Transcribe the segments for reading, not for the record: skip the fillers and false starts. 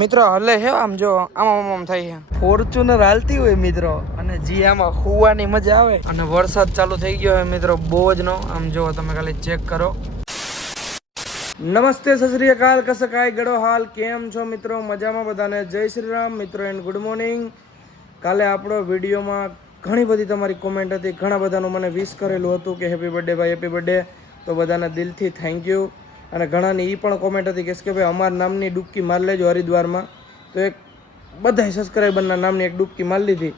મિત્રો હલે હે આમ જો આમ થાય છે ફોર્ચ્યુનર હાલતી હોય મિત્રો અને જી આમાં હુવાની મજા આવે અને વરસાદ ચાલુ થઈ ગયો હોય મિત્રો બહુ જ નો આમ જો તમે ખાલી ચેક કરો. નમસ્તે સત શ્રી અકાલ કસ કાય ગડો હાલ કેમ છો મિત્રો મજામાં બધાને જય શ્રી રામ મિત્રો એન્ડ ગુડ મોર્નિંગ. કાલે આપણો વિડીયોમાં ઘણી બધી તમારી કોમેન્ટ હતી, ઘણા બધાનું મને વિશ કરેલું હતું કે હેપી બર્થડે ભાઈ હેપી બર્થડે, તો બધાને દિલથી થેન્ક યુ. અને ઘણાની એ પણ કોમેન્ટ હતી કે ભાઈ અમારા નામની ડૂબકી મારી લેજો હરિદ્વારમાં, તો એક બધા સબસ્ક્રાઈબરના નામની એક ડૂબકી મારી લીધી.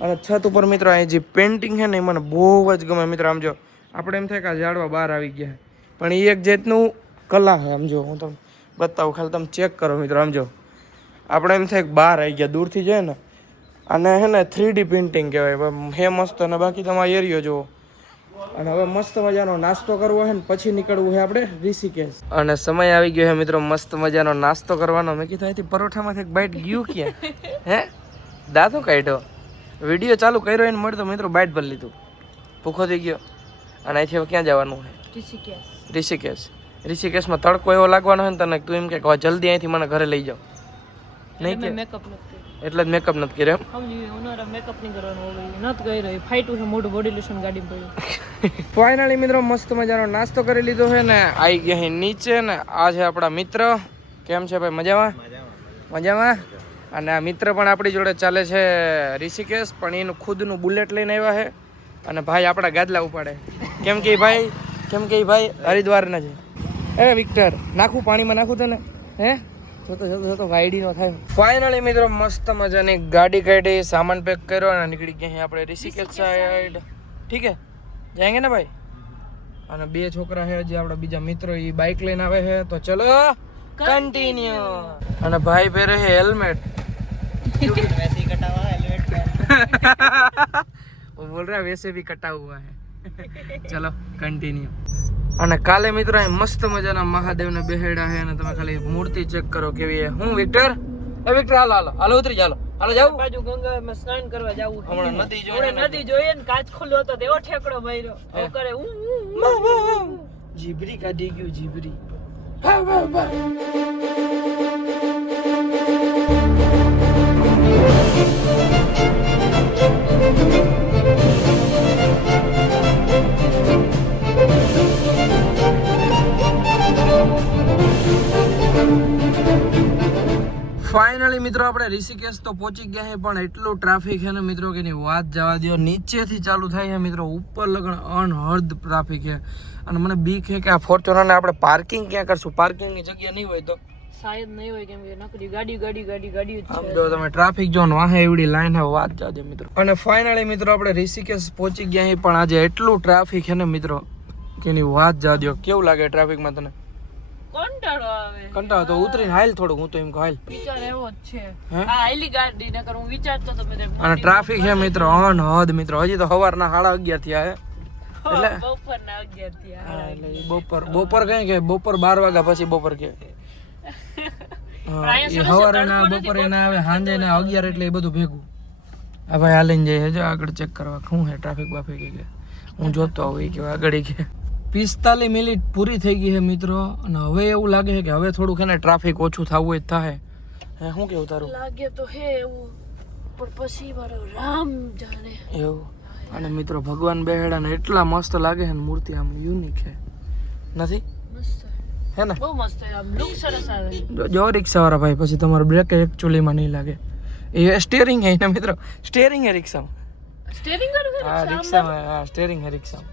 અને છત ઉપર મિત્રો અહીં જે પેઇન્ટિંગ છે ને એ મને બહુ જ ગમે મિત્રો. આમ જો આપણે એમ થાય કે આ ઝાડવા બહાર આવી ગયા પણ એ એક જાતનું કલા છે. આમ જો હું તમને બતાવું, ખાલી તમે ચેક કરો મિત્રો. આમ જો આપણે એમ થાય કે બહાર આવી ગયા દૂરથી જોઈએ ને, અને હે ને 3D પેઇન્ટિંગ કહેવાય હે મસ્ત. અને બાકી તમારે એરિયો જુઓ. અને હવે મસ્ત મજાનો નાસ્તો કરવો છે ને પછી નીકળવું છે આપણે ઋષિકેશ. અને સમય આવી ગયો છે મિત્રો મસ્ત મજાનો નાસ્તો કરવાનો. મેં કીધું અહીંથી પરોઠામાંથી એક બાઈટ ગયું ક્યાં હે દાંતો કાઢ્યો, વિડીયો ચાલુ કર્યો એને મળતો મિત્રો બાઈટ ભરી લીધું, ભૂખો થઈ ગયો. અને અહીંથી હવે ક્યાં જવાનું છે? ઋષિકેશમાં તડકો એવો લાગવાનો હોય ને તને તું એમ કે જલ્દી અહીંથી મને ઘરે લઈ જાઓ. નહીં કે એટલે જ મેકઅપ નથી કર્યો. ફાઇનલી મિત્રો મસ્ત મજાનો નાસ્તો કરી લીધો છે ને આવી ગયા નીચે. ને આ છે આપણા મિત્ર. કેમ છે ભાઈ? મજામાં મજામાં. અને આ મિત્ર પણ આપણી જોડે ચાલે છે ઋષિકેશ, પણ એનું ખુદનું બુલેટ લઈને આવ્યા છે. અને ભાઈ આપણા ગાદલા ઉપાડે. કેમ કે ભાઈ હરિદ્વારના છે. એ વિક્ટર નાખું પાણીમાં નાખું તને હે તો વાયડી નો થાય. ફાઇનલી મિત્રો મસ્ત મજાની ગાડી કાઢી, સામાન પેક કર્યો અને નીકળી ગયા આપણે ઋષિકેશ સાઈડ. ઠીક હે જાયંગે ને ભાઈ. અને બે છોકરા છે જે આપણા બીજા મિત્રો એ બાઇક લઈને આવે છે, તો ચલો કન્ટિન્યુ. અને ભાઈ પહેરે છે હેલ્મેટ. वो बोल रहा है वैसे भी कटा हुआ है. चलो कंटिन्यू. અને કાલે મિત્રો અહીં મસ્ત મજાના મહાદેવને બેહેડા છે. અને તમે ખાલી મૂર્તિ ચેક કરો કેવી છે. હું વિક્ટર હાલો ઉતરી જાલો. હાલો જાવ બાજુ ગંગામાં સ્નાન કરવા જાવું. હમણાં નદી જોઈએ ને કાચ ખુલ્લો હતો તેવો ઠેકડો ભર્યો. હવે કરે જીબરી કાઢી ગયું જીબરી. ફાઇનલી મિત્રો આપણે ઋષિકેશ તો પહોંચી ગયા છે, પણ એટલું ટ્રાફિક છે ને મિત્રો કે એની વાત જવા દો. નીચેથી ચાલુ થાય છે મિત્રો, ઉપર લગણ અનહદ ટ્રાફિક છે. અને મને બીક છે કે આ ફોર્ચ્યુનરને આપણે પાર્કિંગ ક્યાં કરશું? પાર્કિંગની જગ્યા નહીં હોય તો શાયદ નહીં હોય, કેમ કે નકરી ગાડી આમ જો તમે ટ્રાફિક જોન વાહે એવડી લાઈન હે વાત જવા દો મિત્રો. અને ફાઇનલી મિત્રો આપણે ઋષિકેશ પહોંચી ગયા છે, પણ આજે એટલું ટ્રાફિક છે ને મિત્રો કે એની વાત જવા દો. કેવું લાગે ટ્રાફિકમાં તને? કંટાળો તો ઉતરીને હાલ થોડું. હું તો એમ હાલ વિચાર એવો જ છે આ હાઈલી ગાડી નકર હું વિચારતો તો મેં. અને ટ્રાફિક છે મિત્રો અનહદ મિત્રો. હજી તો સવારના 11:30 થયા હે, એટલે બપોરના 11 થયા. એટલે બપોર કઈ કે બપોર 12 વાગ્યા પછી બપોર કે સવારે ના બપોરે ના આવે સાંજે ના 11 એટલે એ બધું ભેગું. આ ભાઈ હાલીને જાય છે આગળ ચેક કરવા શું હે ટ્રાફિક બાફિક કે હું જોતો આવું કે આગળ કે 45 મિનિટ પૂરી થઈ ગઈ છે મિત્રો. અને હવે એવું લાગે છે કે હવે થોડુંક એને ટ્રાફિક ઓછું થવું હોય થાય. હે શું કેવું તારું? લાગે તો હે એવું, પણ પછી મારો રામ જાણે એવું. અને મિત્રો ભગવાન બેહેડા ને એટલા મસ્ત લાગે છે ને મૂર્તિ, આમ યુનિક છે નથી? મસ્ત હે ને, બહુ મસ્ત છે. આમ લુક સરસ આવે. જો રિક્ષા વાળા ભાઈ પછી તમારો બ્રેક એકચ્યુઅલીમાં નહીં લાગે. એ સ્ટીયરિંગ હે ને મિત્રો, સ્ટીયરિંગ હે રિક્ષામાં. સ્ટીયરિંગ હા રિક્ષામાં, હા સ્ટીયરિંગ હે રિક્ષામાં.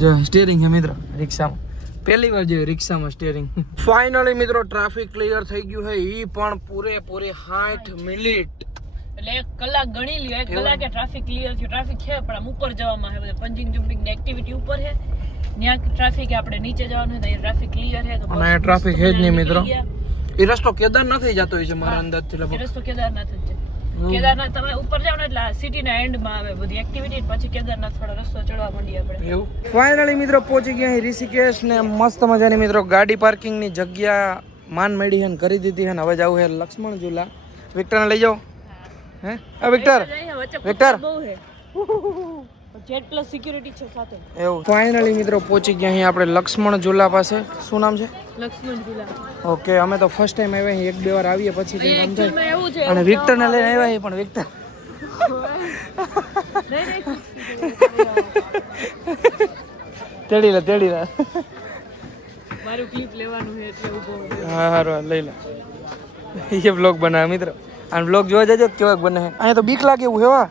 જો સ્ટીયરિંગ હે મિત્રો રિક્ષામાં. પહેલી વાર જોયું રિક્ષામાં સ્ટીયરિંગ. ફાઇનલી મિત્રો ટ્રાફિક ક્લિયર થઈ ગયું છે, ઈ પણ પૂરેપૂરી 60 મિનિટ એટલે 1 કલાક ગણી લ્યો. 1 કલાકે ટ્રાફિક ક્લિયર થયું. ટ્રાફિક છે પણ આમ ઉપર જવામાં છે, પંજિંગ જમ્પિંગ ની એક્ટિવિટી ઉપર છે. ત્યાં ટ્રાફિક આપણે નીચે જવાનું છે, ટ્રાફિક ક્લિયર છે. તો અને ટ્રાફિક છે જ નહીં મિત્રો. એ રસ્તો કેદારનાથ થઈ જતો હોય છે મારા અંદાજથી. લગભગ રસ્તો કેદારનાથ જ છે. કેદારનાથ તમે ઉપર જાવ ને એટલે સિટીના એન્ડમાં આવે બધી એક્ટિવિટી, પછી કેદારનાથ થોડો રસ્તો ચડવા માંડીએ આપણે એવું. ફાઇનલી મિત્રો પહોંચી ગયા ઋષિકેશ ને મસ્ત મજાની મિત્રો ગાડી પાર્કિંગની જગ્યા માન મળી છે ને કરી દીધી છે. ને હવે જવું છે લક્ષ્મણ ઝૂલા. વિક્ટરને લઈ જાઓ. હે વિક્ટર જેટ પ્લસ સિક્યુરિટી છે સાથે. એવું ફાઇનલી મિત્રો પહોંચી ગયા અહીં આપણે લક્ષ્મણ ઝૂલા પાસે. શું નામ છે? લક્ષ્મણ ઝૂલા. ઓકે, અમે તો ફર્સ્ટ ટાઈમ આવ્યા અહીં, એક બે વાર આવીએ પછી કંઈ કામ થાય. એવું છે અને વિક્ટરને લઈને આવ્યા અહીં, પણ વિક્ટર તેડી લે મારું ક્લિપ લેવાનું છે એટલે ઊભો. હા હારું લઈ લે. ये ब्लॉग बना मित्र, और ब्लॉग જોવા જજો કેવાક બને છે. અહીંયા તો બીક લાગે એવું હેવા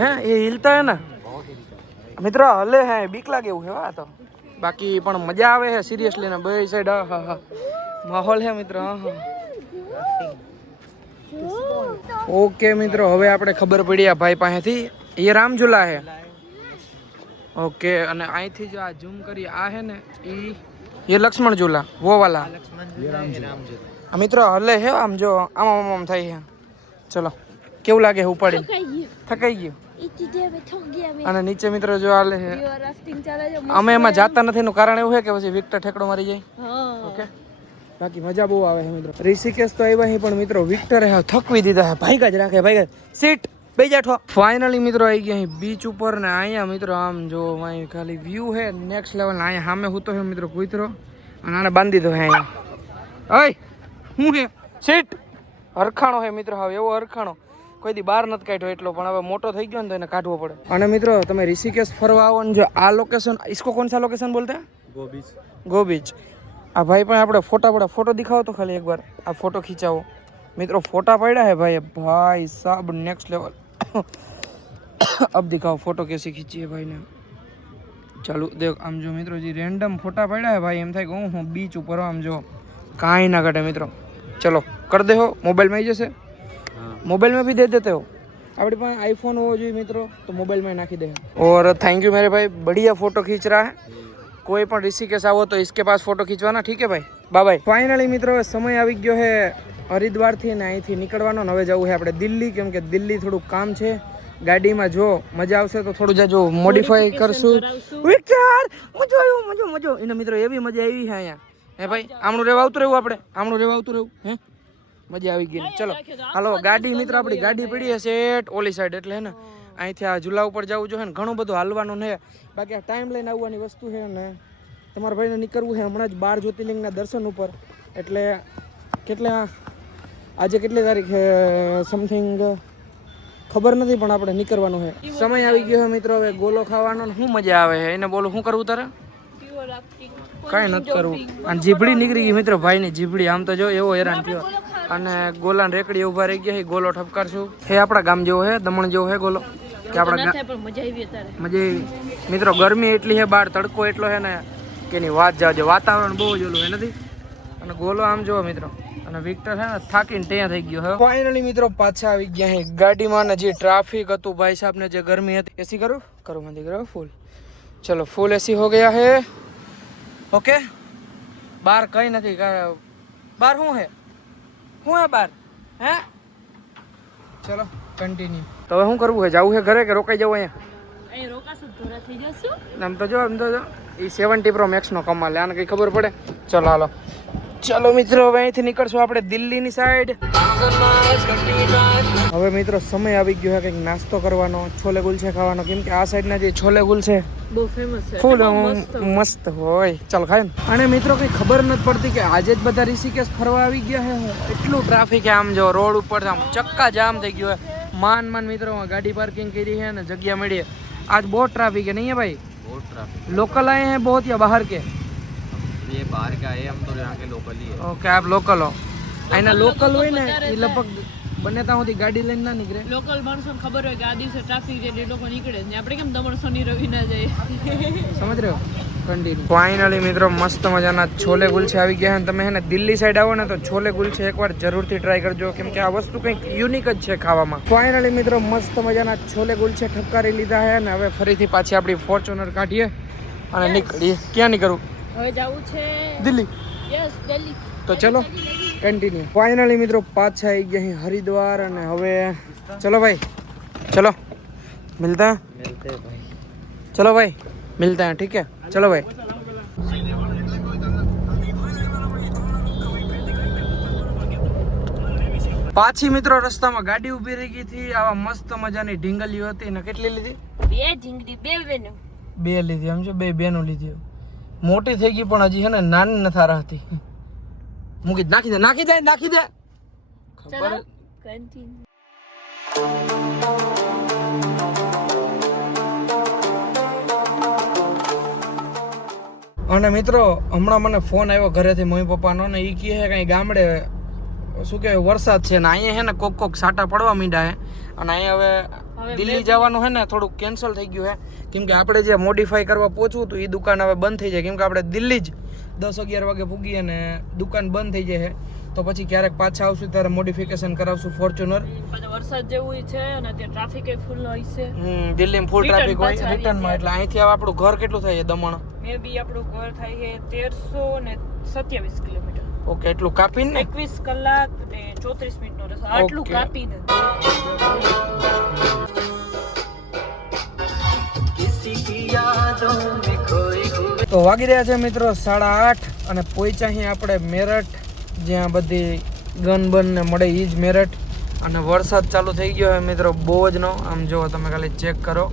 હે, ये हिलता है ना મિત્રો, હલે હે બીક લાગે એવું હેવા. તો બાકી પણ મજા આવે છે સિરિયસલી ને બે સાઈડ. હા હા માહોલ હે મિત્રો. હા હા ઓકે મિત્રો, હવે આપણે ખબર પડી આ ભાઈ પાસેથી, એ રામ ઝૂલા હે. ઓકે, અને અહીંથી જો આ ઝૂમ કરી આ હે ને ये लक्ष्मण झूला वो वाला. મિત્રો હલે હે આમ જો આમ આમ થાય છે. ચલો કેવું લાગે છે ઉપાડીને? થકાઈ ગયું. અને નીચે મિત્રો જો હાલે છે. અમે એમાં જાતા નથી એનું કારણ એવું છે કે પછી વિક્ટર ઠેકડો મારી જાય. ઓકે, બાકી મજા બહુ આવે છે મિત્રો. ઋષિકેશ તો આવ્યા છે પણ મિત્રો વિક્ટરે થકવી દીધા છે. ભાઈગા જ રાખે, ભાઈગા સીટ બે જાઠો. ફાઇનલી મિત્રો આવી ગયા અહીં બીચ ઉપર ને અહીંયા મિત્રો આમ જો અહીં ખાલી વ્યૂ છે નેક્સ્ટ લેવલ. અહીંયા સામે હું તો છે મિત્રો કૂતરો, અને આને બાંધી દીધો છે અહીંયા. ઓય હું હે સીટ હરખાણો હે મિત્રો. હવે એવો હરખાણો કોઈ દી બહાર નથી કાઢ્યો એટલો, પણ હવે મોટો થઈ ગયો ને તો એને કાઢવો પડે. અને મિત્રો તમે ઋષિકેશ ફરવા આવો ને જો આ લોકેશન, इसको कौन सा लोकेशन बोलते हैं? गो बीच. આ ભાઈ પણ આપણે ફોટો દિખાવો તો ખાલી એકવાર. આ ફોટો ખીચાવો મિત્રો. ફોટા પડ્યા હે ભાઈ સાબ नेक्स्ट लेवल. अब दिखाओ फोटो कैसे खींची है भाई ने. ચાલુ દેખ આમ જો મિત્રો, જે રેન્ડમ ફોટા પડ્યા હે ભાઈ એમ થાય કે હું બીચ ઉપર આમ જો કાંઈ ના ઘટે મિત્રો. चलो कर दे हो, मोबाइल में ही जैसे मोबाइल में भी दे देते हो. अपने पास आईफोन हो जो मित्रों तो मोबाइल में नाखी दे. और थैंक यू मेरे भाई, बढ़िया फोटो खींच रहा है. कोई પણ ઋષિકેશ આવો તો इसके पास फोटो खींचवाना. ठीक है भाई, बाय बाय. ફાઇનલી મિત્રો સમય આવી ગયો છે હરિદ્વારથી ને અહીંથી નીકળવાનો. હવે જવું છે આપણે દિલ્હી, કેમ કે દિલ્હી થોડું કામ છે ગાડીમાં. જો મજા આવશે તો થોડું જાજો મોડિફાઈ કરશું. વિચાર મજો એને મિત્રો એવી મજા આવી છે અહીંયા. હે ભાઈ આમણું રેવા આવતું રહેવું, આપણે આમણું રેવા આવતું રહેવું. હે મજા આવી ગઈ. ચલો હાલો ગાડી મિત્રો, આપણી ગાડી પડી હશે ઓલી સાઈડ, એટલે હે ને અહીંથી આ ઝૂલા ઉપર જવું જોઈએ ને ઘણું બધું હાલવાનું ને. બાકી આ ટાઈમ લઈને આવવાની વસ્તુ છે ને તમારા ભાઈને નીકળવું છે હમણાં જ 12 જ્યોતિર્લિંગના દર્શન ઉપર. એટલે આજે કેટલી તારીખ છે સમથિંગ ખબર નથી, પણ આપણે નીકળવાનું છે. સમય આવી ગયો છે મિત્રો હવે ગોલો ખાવાનો. શું મજા આવે છે એને બોલો, શું કરવું તારે? કઈ નથી કરવું. અને જીભડી નીકળી ગઈ મિત્રો, ભાઈની જીભડી. આમ તો જો એવો હેરાન થયો. અને ગોલા રેકડી ઉભા રહી ગયા. ગોલો ઠપકારશું. હે આપણા ગામ જેવો હે, દમણ જેવો હે ગોલો કે આપણા મજા આવી મિત્રો. ગરમી એટલી છે બહાર, તડકો એટલો છે ને કે એની વાત જાવજો. વાતાવરણ બહુ જ ઓલું હે નથી. અને ગોલો આમ જોવો મિત્રો. અને વિક્ટર છે ને થાકીને ત્યાં થઈ ગયો. હવે ફાઇનલી મિત્રો પાછા આવી ગયા છે ગાડીમાં. ને જે ટ્રાફિક હતું ભાઈ સાહેબ ને જે ગરમી હતી. એસી કરું મંદી કરો ફૂલ. ચલો ફૂલ એસી हो गया है. ओके, बाहर कहीं नहीं. बाहर हूँ है बाहर हैं. चलो कंटिन्यू. तो હવે શું કરવું છે? જવું છે ઘરે કે રોકાઈ જવું અહીંયા? અહીં રોકાશું, ધોરા થઈ જશું. આમ તો જો એ 70 પ્રો મેક્સ નો કમાલ. આને કઈ ખબર પડે? ચલો હાલો. ચલો મિત્રો હવે અહીંથી નીકળશું આપણે દિલ્હીની સાઈડ. હવે મિત્રો સમય આવી ગયો છે કંઈક નાસ્તો કરવાનો, છોલે કુલચે ખાવાનો. કેમ કે આ સાઈડના જે છોલે કુલચે બહુ ફેમસ છે, ફૂલ મસ્ત હોય. ચાલ ખાય ને. અને મિત્રો કઈ ખબર નથી પડતી કે આજે જ બધા ઋષિકેશ ફરવા આવી ગયા છે. એટલું ટ્રાફિક આમ જો રોડ ઉપર આમ ચક્કા જામ થઈ ગયો है. मान મિત્રો गाड़ी पार्किंग करी है ना, जगह मिली है. आज बहुत ट्रैफिक है नहीं है भाई? बहुत ट्रैफिक. लोकल आए हैं बहुत या बाहर के? ये बाहर के आए, हम तो यहाँ के लोकल ही है. ओके, आप लोकल हो. आइना लोकल હોય ને એ લગભગ બને ત્યાં સુધી ગાડી લઈને ના નીકળે. લોકલ માણસોને ખબર હોય કે આ દિવસે ટ્રાફિક છે એટલે લોકો નીકળે જ. આપણે કેમ દમણ શનિ રવિ ના જાય. સમજ રહ્યો? કન્ટિન્યુ. ફાઇનલી મિત્રો મસ્ત મજાના છોલે કુલચે આવી ગયા. અને તમે હે ને દિલ્હી સાઈડ આવો ને તો છોલે કુલચે એકવાર જરૂરથી ટ્રાય કરજો, કેમ કે આ વસ્તુ કંઈક યુનિક જ છે ખાવામાં. ફાઇનલી મિત્રો મસ્ત મજાના છોલે કુલચે ઠપકારી લીધા છે. અને હવે ફરીથી પાછી આપણી ફોર્ચ્યુનર કાઢીએ અને નીકળીએ. ક્યાં નીકળવું? હવે જવું છે દિલ્હી. યસ દિલ્હી. તો ચલો કન્ટિન્યુ. ફાઇનલી મિત્રો પાછા આવી ગયા અહીં હરિદ્વાર. અને હવે ચલો ભાઈ, ચલો મિલતા ભાઈ. ચલો ભાઈ मिलते हैं. ठीक है चलो भाई. પાછી મિત્રો રસ્તામાં ગાડી ઊભી રહી ગઈ હતી. આવા મસ્ત મજાની ઢીંગલીઓ હતી ને કેટલી લીધી? બે ઢીંગડી બે બેનો બે લીધી એમ છે, બે બેનો લીધી. મોટી થઈ ગઈ પણ હજી છે ને નાની નથી રહેતી. મૂકી નાખી દે નાખી દે નાખી દે. ખબર કન્ટિન્યુ. અને મિત્રો હમણાં મને ફોન આવ્યો ઘરેથી મમ્મી પપ્પાનો ને એ કહે કઈ ગામડે શું કે વરસાદ છે ને અહીંયા હે ને કોક સાટા પડવા માંડ્યા હે અને અહીંયા હવે દિલ્હી જવાનું હે ને થોડુંક કેન્સલ થઈ ગયું હે કેમ કે આપણે જે મોડિફાઈ કરવા પહોંચવું હતું એ દુકાન હવે બંધ થઈ જાય કેમ કે આપણે દિલ્હી જ 10-11 વાગે પૂગીએ ને દુકાન બંધ થઈ જાય છે તો પછી ક્યારેક પાછા આવશું ત્યારે મોડિફિકેશન કરાવશું ફોર્ચ્યુનર. વરસાદ જેવું છે અને તે ટ્રાફિક એ ફૂલ હોય છે. દિલ્હીમાં ફૂલ ટ્રાફિક હોય રિટર્નમાં. એટલે અહીંથી હવે આપણું ઘર કેટલું થાય છે દમણ? મે બી આપણું ઘર થાય છે 1327 કિલોમીટર. ઓકે એટલું કાપીને 21 કલાક ને 34 મિનિટનો રસ્તો આટલું કાપીને. તો વાગી રહ્યા છે મિત્રો 8:30 અને પહોંચ્યા અહીં આપણે મેરઠ જ્યાં બધી ગન બન ને મળે એ જ મેરઠ. અને વરસાદ ચાલુ થઈ ગયો છે મિત્રો બહુ જ નો. આમ જો તમે ખાલી ચેક કરો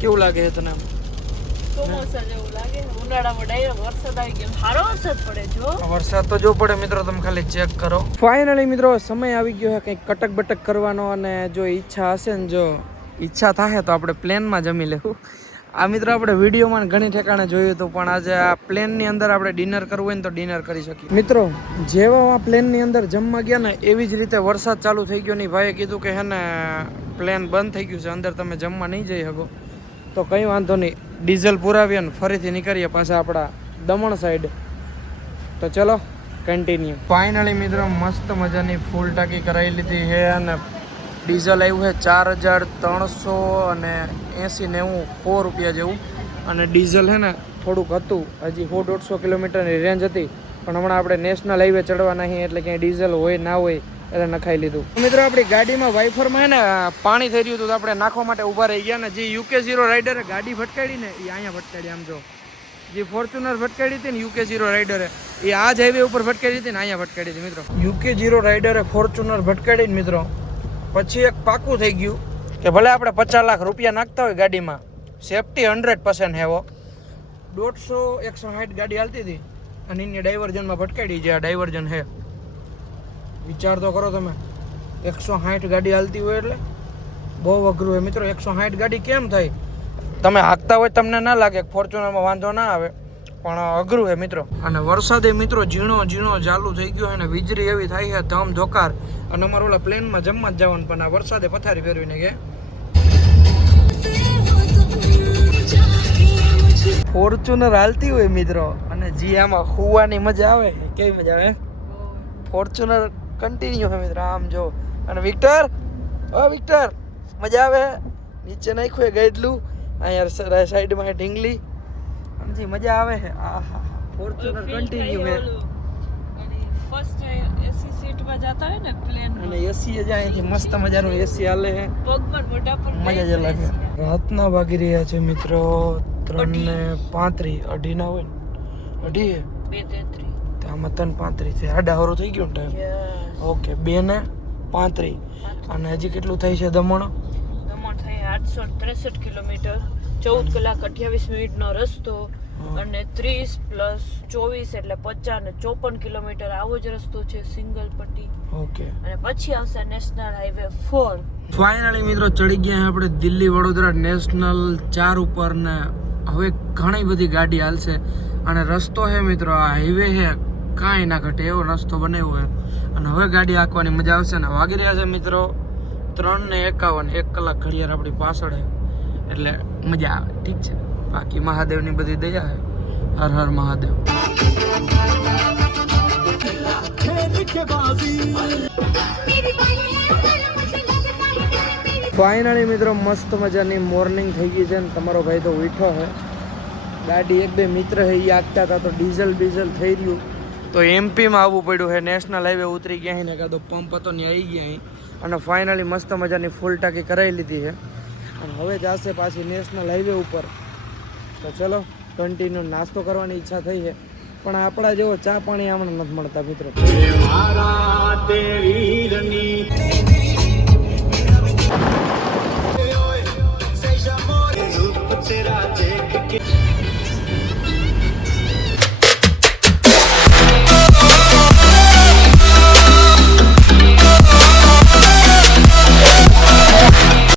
કેવું લાગે છે તને? ચોમાસા જેવું લાગે. ઉનાળામાં ડાયરેક્ટ વરસાદ આવી ગયો. સારો વરસાદ પડે જો. વરસાદ તો જો પડે મિત્રો તમે ખાલી ચેક કરો. ફાઇનલી મિત્રો સમય આવી ગયો છે કંઈક કટક બટક કરવાનો અને જો ઈચ્છા હશે ને જો ઈચ્છા થાય તો આપણે પ્લેનમાં જમી લેવું. આ મિત્રો આપણે વિડીયોમાં ઘણી ઠેકાણે જોયું હતું પણ આજે આ પ્લેનની અંદર આપણે ડિનર કરવું હોય ને તો ડિનર કરી શકીએ. મિત્રો જેવા આ પ્લેનની અંદર જમવા ગયા ને એવી જ રીતે વરસાદ ચાલુ થઈ ગયો. ની ભાઈએ કીધું કે હે ને પ્લેન બંધ થઈ ગયું છે અંદર તમે જમવા નહીં જઈ શકો. તો કંઈ વાંધો નહીં ડીઝલ પુરાવીએ ને ફરીથી નીકળીએ પાછા આપણા દમણ સાઈડ. તો ચલો કન્ટિન્યુ. ફાઇનલી મિત્રો મસ્ત મજાની ફૂલ ટાંકી કરાવી લીધી છે અને ડીઝલ આવ્યું છે 4380 રૂપિયા જેવું. અને ડીઝલ છે ને થોડુંક હતું હજી 100-150 કિલોમીટરની રેન્જ હતી પણ હમણાં આપણે નેશનલ હાઈવે ચડવા નહીં એટલે ક્યાંય ડીઝલ હોય ના હોય એટલે નખાઈ લીધું. મિત્રો આપણી ગાડીમાં વાઇફરમાં ને પાણી થઈ રહ્યું હતું તો આપણે નાખવા માટે ઊભા રહી ગયા ને જે UK0 રાઇડરે ગાડી ભટકાડી ને એ અહીંયા ભટકાડી. આમ જો જે ફોર્ચ્યુનર ભટકાડી હતી ને UK0 રાઇડરે એ આ જ હાઈવે ઉપર ભટકાડી હતી ને અહીંયા ભટકાડી હતી મિત્રો. UK0 રાઇડરે ફોર્ચ્યુનર ભટકાડી ને મિત્રો પછી એક પાકું થઈ ગયું કે ભલે આપણે 50 લાખ રૂપિયા નાખતા હોય ગાડીમાં સેફટી 100% હેવો. 150-160 ગાડી હાલતી હતી અને એની ડાયવર્જનમાં ભટકાડી જે આ ડાયવર્જન હે. વિચાર તો કરો તમે 160 ગાડી હાલતી હોય એટલે બહુ અઘરું હોય મિત્રો. 160 ગાડી કેમ થાય તમે હાંકતા હોય તમને ના લાગે ફોર્ચ્યુનરમાં વાંધો ના આવે પણ અઘરું છે મિત્રો. અને વરસાદે મિત્રો ઝીણો ઝીણો ચાલુ થઈ ગયો અને વીજળી એવી થાય છે ધમ ધોકાર. અને અમારે ઓલા પ્લેનમાં જમવા જ જવાનું પણ આ વરસાદે પથારી ફેરવીને કે ફોર્ચ્યુનર હાલતી હોય મિત્રો અને જી આમાં હુવાની મજા આવે. કેવી મજા આવે? ફોર્ચ્યુનર કન્ટિન્યુ છે મિત્રો. આમ જો અને વિક્ટર વિક્ટર મજા આવે. નીચે નાખ્યું ગાઈડલું અહીંયા સાઈડમાં ઢીંગલી અને જે મજા આવે છે. આહા ફોર્ચ્યુનર કન્ટિન્યુ છે. ફર્સ્ટ એસી સીટમાં જતા હોય ને પ્લેન અને એસી જ અહીંથી મસ્ત મજાનું એસી હાલે છે. પગમાં મોટા પર મજા જ અલગ છે. રાતના વાગી રહ્યા છે મિત્રો 3:35. 2:30 ના હોય ને 2:30 આમાં 3:35 છે. 8:30 થઈ ગયો ને ટાઈમ. ઓકે 2:35 અને હજી કેટલું થાય છે દમણ? દમણ થાય 863 કિલોમીટર 14 કલાક 28 મિનિટનો રસ્તો અને 30 + 24 એટલે 50 અને 54 કિલોમીટર આવો જ રસ્તો છે સિંગલ પટ્ટી. ઓકે અને પછી આવશે નેશનલ હાઈવે 4. ફાઇનલી મિત્રો ચડી ગયા આપણે દિલ્હી વડોદરા નેશનલ 4 ઉપર ને હવે ઘણી બધી ગાડી હાલશે અને રસ્તો છે મિત્રો આ હાઈવે છે કાંઈ ના ઘટે એવો રસ્તો બનાવ્યો છે અને હવે ગાડી હાંકવાની મજા આવશે. ને વાગી રહ્યા છે મિત્રો 3:51. 1 કલાક ઘડિયાળ આપણી પાછળ છે એટલે મજા આવે. ઠીક છે બાકી મહાદેવની બધી દયા છે. હર હર મહાદેવ. ફાઇનલી મિત્રો મસ્ત મજાની મોર્નિંગ થઈ ગઈ છે ને તમારો ભાઈ તો ઉઠ્યો છે. ગાડી 1-2 મિત્ર છે એ આગતા હતા તો ડીઝલ થઈ રહ્યું તો એમપીમાં આવવું પડ્યું છે. નેશનલ હાઈવે ઉતરી ગયા ને કાં તો પંપ હતો ને આવી ગયા અહીં અને ફાઇનલી મસ્ત મજાની ફૂલ ટાંકી કરાવી લીધી છે અને હવે જશે પાછી નેશનલ હાઈવે ઉપર. તો ચલો કન્ટિન્યુ નાસ્તો કરવાની ઈચ્છા થઈ છે પણ આપણા જેવો ચા પાણી હમણાં નથી મળતા મિત્રો.